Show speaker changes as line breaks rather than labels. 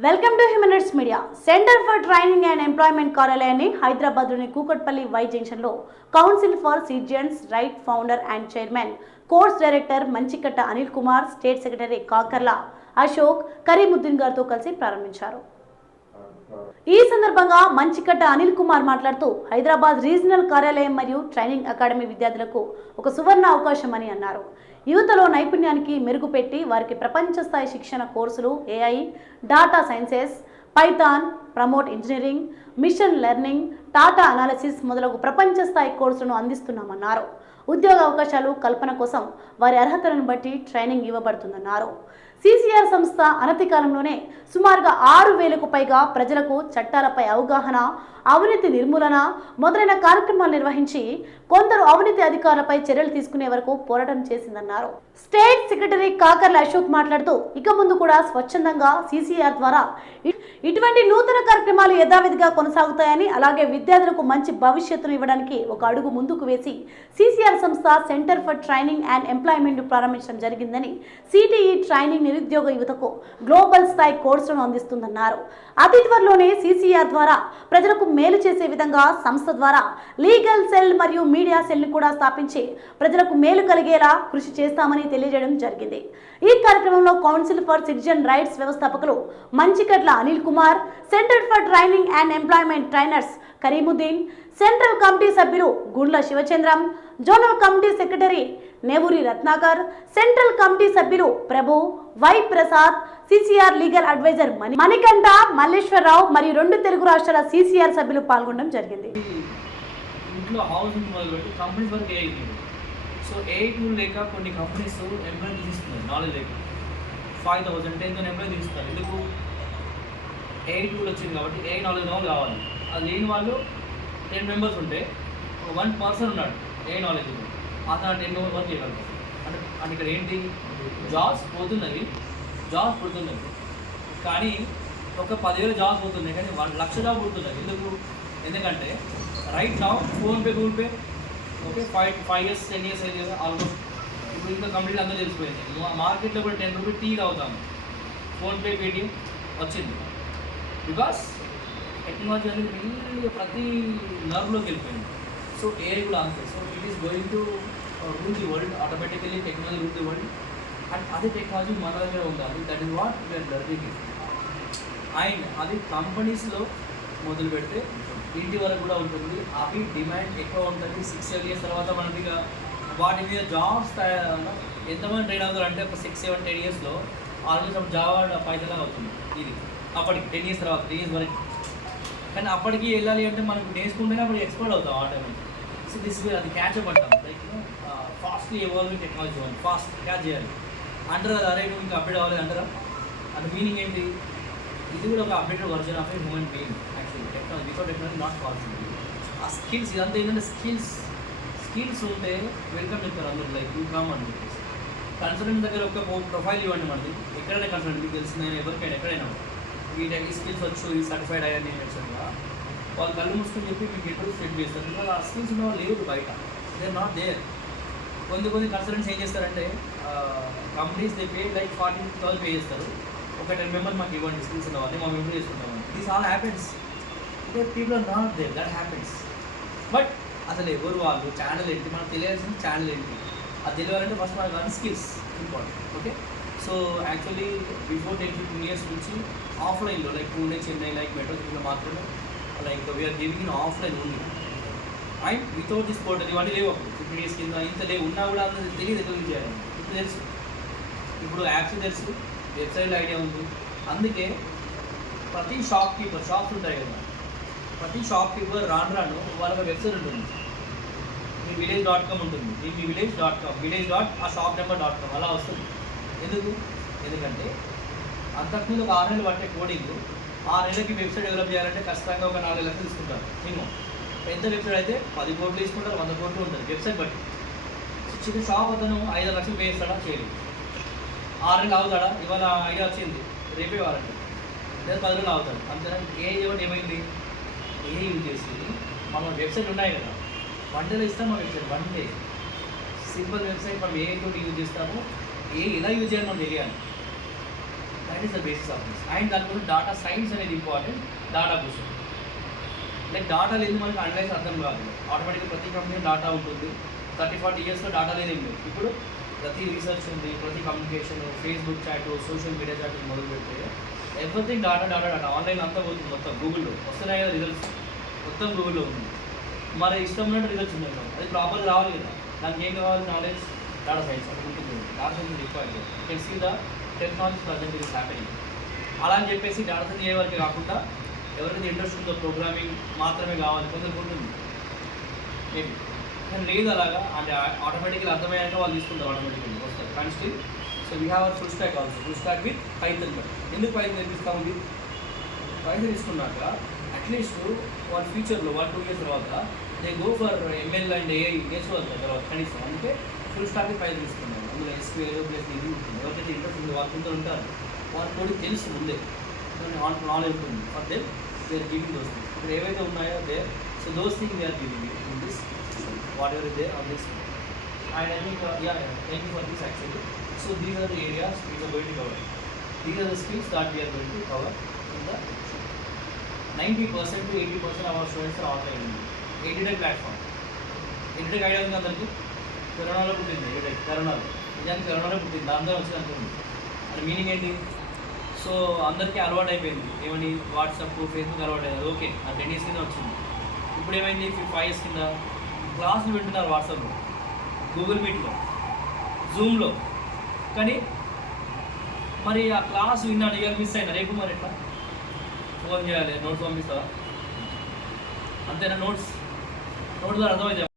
Welcome to humanities media centre for training and employment కార్యాలయాన్ని హైదరాబాద్లోని Kukatpally Y జంక్షన్లో council for citizens right founder and chairman course director Manchikatta Anil Kumar state secretary Kakarla Ashok Kareemuddin గారితో కలిసి ప్రారంభించారు. ఈ సందర్భంగా మంచికట్ట అనిల్ కుమార్ మాట్లాడుతూ హైదరాబాద్ రీజనల్ కార్యాలయం మరియు ట్రైనింగ్ అకాడమీ విద్యార్థులకు ఒక సువర్ణ అవకాశం అని అన్నారు. యువతలో నైపుణ్యానికి మెరుగుపెట్టి వారికి ప్రపంచ స్థాయి శిక్షణ కోర్సులు AI data sciences python prompt engineering machine learning data analysis మొదలగు ప్రపంచ స్థాయి కోర్సులను అందిస్తున్నామన్నారు. ఉద్యోగ అవకాశాలు కల్పన కోసం వారి అర్హతలను బట్టి ట్రైనింగ్ ఇవ్వబడుతుందన్నారు. సిసిఆర్ సంస్థ అనతి కాలంలోనే సుమారుగా ఆరు వేలకు పైగా ప్రజలకు చట్టాలపై అవగాహన అవినీతి నిర్మూలన మొదలైన కార్యక్రమాలు నిర్వహించి కొందరు అవినీతి అధికారులపై చర్యలు తీసుకునే వరకు పోరాటం చేసిందన్నారు. స్టేట్ సెక్రటరీ కాకర్ల అశోక్ మాట్లాడుతూ ఇక ముందు కూడా స్వచ్ఛందంగా సిసిఆర్ ద్వారా ఇటువంటి నూతన కార్యక్రమాలు యథావిధిగా కొనసాగుతాయని అలాగే విద్యార్థులకు మంచి భవిష్యత్తును ఇవ్వడానికి ఒక అడుగు ముందుకు వేసి సిసిఆర్ సంస్థ centre for training and employment ప్రారంభించడం జరిగిందని సిటిఈ ట్రైనింగ్ నిరుద్యోగ యువతకు గ్లోబల్ స్థాయి కోర్సులను అందిస్తుందన్నారు. అతి త్వరలోనే సిసిఆర్ ద్వారా ప్రజలకు మేలు చేసే విధంగా సంస్థ ద్వారా లీగల్ సెల్ మరియు మీడియా సెల్ని కూడా స్థాపించి ప్రజలకు మేలు కలిగేలా కృషి చేస్తామని తెలియజేయడం జరిగింది. ఈ కార్యక్రమంలో కౌన్సిల్ ఫర్ సిటిజన్ రైట్స్ వ్యవస్థాపకులు Manchikatla Anil Kumar centre for training and employment trainers Kareemuddin central committee సభ్యులు Gundla Sivachandram zonal committee secretary Nevuri Ratnakar central committee సభ్యులు Prabhu Y Prasad CCR legal advisor Manikanta Malleswararao మరియు రెండు తెలుగు రాష్ట్రాల CCR సభ్యులు పాల్గొనడం జరిగింది.
ఇంట్లో హౌసింగ్ మొదలుపెట్టి కంపెనీస్ వరకు ఏ సో ఏ టూల్ లేక కొన్ని కంపెనీస్ ఎంప్లాయీ తీసుకున్నారు నాలెడ్జ్ లేక. Five thousand ten thousand employee తీసుకున్నారు ఎందుకు? ఏ టూల్ వచ్చింది కాబట్టి ఏ నాలెడ్జ్ వాళ్ళు కావాలి. అది లేని వాళ్ళు టెన్ మెంబర్స్ ఉంటే వన్ పర్సన్ ఉన్నాడు ఏ నాలెడ్జ్ అతను టెన్ మెంబర్స్ వరకు చేయగలరు అంటే అంటే ఇక్కడ ఏంటి? జాబ్స్ పోతున్నవి జాబ్స్ పుడుతున్నవి కానీ ఒక పదివేల జాబ్స్ పోతున్నాయి. కానీ వన్ లక్ష జాబ్ పుడుతున్నాయి ఎందుకు? ఎందుకంటే right now PhonePe Google Pay okay five five years ten years అయింది కదా ఆల్మోస్ట్ ఇప్పుడు ఇంకా కంప్లీట్ అందరూ తెలిసిపోయింది. మా మార్కెట్లో కూడా టెన్ రూపీ టీ తాగుతాము ఫోన్పే పేటిఎం వచ్చింది. బికాస్ టెక్నాలజీ అనేది మెయిన్గా ప్రతి నర్వ్లోకి వెళ్ళిపోయింది. సో ఏఐ కూడా అంతే so it is going to rule the world automatically technology rule the world and అదే టెక్నాలజీ మన దగ్గర ఉండాలి that is what we're learning and అది కంపెనీస్లో మొదలు పెడితే ఇంటి వరకు కూడా ఉంటుంది. అవి డిమాండ్ ఎక్కువ ఉంటుంది. సిక్స్ సెవెన్ ఇయర్స్ తర్వాత మనకి వాటి మీద జాబ్స్ ఎంతమంది ట్రైన్ అవుతారు అంటే ఒక సిక్స్ సెవెన్ టెన్ ఇయర్స్లో ఆల్మోస్ట్ జావా పైసలా అవుతుంది ఇది. అప్పటికి టెన్ ఇయర్స్ తర్వాత టెన్ ఇయర్స్ వరకు. కానీ అప్పటికి వెళ్ళాలి అంటే మనకు నేర్చుకుంటేనే అప్పుడు ఎక్స్పర్ట్ అవుతాం ఆటోమేటిక్ టైం సో అది క్యాచ్ అవ్వడం లైక్ ఫాస్ట్లీ ఎవాల్వింగ్ టెక్నాలజీ అని ఫాస్ట్ క్యాచ్ చేయాలి. అంటారు కదా అరే నువ్వు ఇంకా అప్డేట్ అవ్వాలి అంటారా? అది మీనింగ్ ఏంటి? ఇది కూడా ఒక updated version of a human being actually technology before technology not possible ఆ స్కిల్స్ ఇదంతా ఏంటంటే స్కిల్స్ స్కిల్స్ ఉంటే వెల్కమ్ చెప్తారు అందరూ లైక్ యూ కమ్ అని చెప్పేసి కన్సల్టెంట్ దగ్గర ఒక ప్రొఫైల్ ఇవ్వండి మనది ఎక్కడైనా కన్సల్టెంట్ మీకు తెలిసిందైనా ఎవరికైనా ఎక్కడైనా. ఈ స్కిల్స్ వచ్చు ఈ సర్టిఫైడ్ అయ్యాన్ని యాక్చువల్గా వాళ్ళు కళ్ళు మూసుకొని చెప్పి మీకు ఎప్పుడు సెట్ చేస్తారు? ఆ స్కిల్స్ ఉన్న వాళ్ళు లేరు బయట. దే నాట్ దేర్ కొన్ని కొన్ని కన్సల్టెంట్స్ ఏం చేస్తారంటే companies they pay like forty thousand pay చేస్తారు. ఒక టెన్ మెంబర్ మాకు ఇవ్వండి స్కిల్స్ ఉన్న వాళ్ళు మేము ఇంప్రూవ్ చేసుకుంటాం దిస్ ఆల్ హ్యాపెన్స్ అంటే people are not there that happens but అసలు ఎవరు వాళ్ళు? ఛానల్ ఏంటి? మనకు తెలియాల్సిన ఛానల్ ఏంటి? అది తెలియాలంటే ఫస్ట్ మనకు అన్ని skills important okay so actually before ten fifteen years నుంచి ఆఫ్లైన్లో like Pune Chennai like metro సిటీలో మాత్రమే like we're giving in offline ఉంది అండ్ వితౌట్ దిస్ పోర్టల్ ఇవన్నీ లేవు. అప్పుడు ఫిఫ్టీన్ డేస్ కింద ఇంత లేవు. ఉన్నా కూడా అన్నది తెలియదు ఎక్కడ యూజ్ చేయాలి ఇప్పుడు తెలుసు. ఇప్పుడు యాప్స్ తెలుసు. వెబ్సైట్ ఐడియా ఉంది. అందుకే ప్రతి షాప్ కీపర్ షాప్స్ ఉంటాయి కదా. ప్రతి షాప్ కీపర్ రాను రాను వాళ్ళకి వెబ్సైట్ ఉంటుంది. మీ విలేజ్ డాట్ కామ్ ఉంటుంది. మీ village dot com village dot ఆ షాప్ నెంబర్ డాట్ కామ్ అలా వస్తుంది. ఎందుకు? ఎందుకంటే అంతకుముందు ఒక ఆరు నెలలు పట్టే కోడింగ్ ఆ నెలకి వెబ్సైట్ డెవలప్ చేయాలంటే ఖచ్చితంగా ఒక నాలుగు లక్షలు తీసుకుంటారు మినిమం పెద్ద వెబ్సైట్ అయితే పది కోట్లు తీసుకుంటారు వంద కోట్లు ఉంటుంది వెబ్సైట్ బట్టి. చిన్న షాప్ అతను ఐదు లక్షలు పే చేస్తాడా? చేయలేదు. ఆరు నెలలు అవుతాడా ఇవాళ ఐడియా వచ్చింది. రేపే వారండి లేదా పది రోజులు అవుతాడు అంతేనా? ఏ ఇవ్వండి ఏమైంది? ఏ యూజ్ చేసింది? మన వెబ్సైట్ ఉన్నాయి కదా. వన్ డేలో ఇస్తాం మా website one day simple website మనం ఏ తోటి యూజ్ చేస్తామో? ఏ ఎలా యూజ్ చేయాలి మనం తెలియాలి. That is the basis of this and కూడా డాటా సైన్స్ అనేది ఇంపార్టెంట్ డాటా కోసం. లైక్ డాటా లేదు మనకి అనలైజ్ అర్థం కాదు. ఆటోమేటిక్గా ప్రతి కంపెనీ డాటా ఉంటుంది. థర్టీ ఫార్టీ ఇయర్స్లో డాటా లేదు ఏం లేదు ఇప్పుడు ప్రతి రీసెర్చ్ ఉంది ప్రతి communication Facebook chat social media chat మొదలు పెడితే everything data data data online అంతా పోతుంది మొత్తం గూగుల్లో వస్తున్నాయి కదా రిజల్ట్స్ మొత్తం గూగుల్లో ఉంది. మరి ఇష్టం ఉన్నట్టు రిజల్ట్స్ ఉన్నాయి కదా. అది ప్రాపర్గా రావాలి కదా. దానికి ఏం కావాలి? నాలెడ్జ్ డాటా సైన్స్ అది ఉంటుంది data science require can see the technology present is happening అలా అని చెప్పేసి డాటా సైన్స్ ఏ కాకుండా ఎవరైతే ఇంట్రెస్ట్ ఉందో ప్రోగ్రామింగ్ మాత్రమే కావాలి కొందరికి ఉంటుంది మేబీ కానీ లేదు అలాగా అంటే ఆటోమేటిక్గా అర్థమయ్యాక వాళ్ళు తీసుకుంటారు ఆటోమేటిక్గా వస్తారు. కానీ still so we have full stack also full stack with Python ఎందుకు పైథన్ నేర్పిస్తాము విత్ పైథన్ తీసుకున్నాక అట్లీస్ట్ వాళ్ళ ఫ్యూచర్లో వాళ్ళ టూ ఇయర్స్ తర్వాత they go for ML and AI నేర్చుకోవాలి తర్వాత కనీసం. అందుకే ఫుల్ స్టాక్ పైథన్ తీసుకున్నాను అందులో ఎస్క్యూఎల్ ప్లస్ ఇది ఉంటుంది. ఎవరికైతే ఇంట్రెస్ట్ ఉంది వాళ్ళు కొంత ఉంటారు వాళ్ళ కూడా తెలుసు ముందే. ఆన్ నాలెడ్జ్ ఉంటుంది for then they are giving those things ఇక్కడ ఏవైతే ఉన్నాయో they so those thing they are giving in this whatever they on this and I think yeah thank you for this actually so these are the areas we are going to cover these are the skills that we're going to cover in the ninety percent to eighty percent our students are online edited platform edited idea ఉంది అందరికీ? కరోనాలో పుట్టింది edited కరోనాలో నిజానికి కరోనాలో పుట్టింది. దాంతో వచ్చింది అనుకుంది అది మీనింగ్ ఏంటి? సో అందరికీ అలవాటు అయిపోయింది. ఏమని? వాట్సాప్ ఫేస్బుక్ అలవాటు అయ్యింది ఓకే ఆ టెన్ ఇయర్స్ కింద వచ్చింది. ఇప్పుడు ఏమైంది? ఫైవ్ ఇయర్స్ కింద క్లాసులు వింటున్నారు వాట్సాప్లో. గూగుల్ మీట్లో జూమ్లో కానీ మరి ఆ క్లాస్ విన్నాను. ఇవాళ మిస్ అయినా. రేపు మరి ఎట్లా? ఫోన్ చేయాలి. నోట్స్ పంపిస్తావా? అంతేనా? నోట్స్ నోట్స్ ద్వారా అర్థమైంది?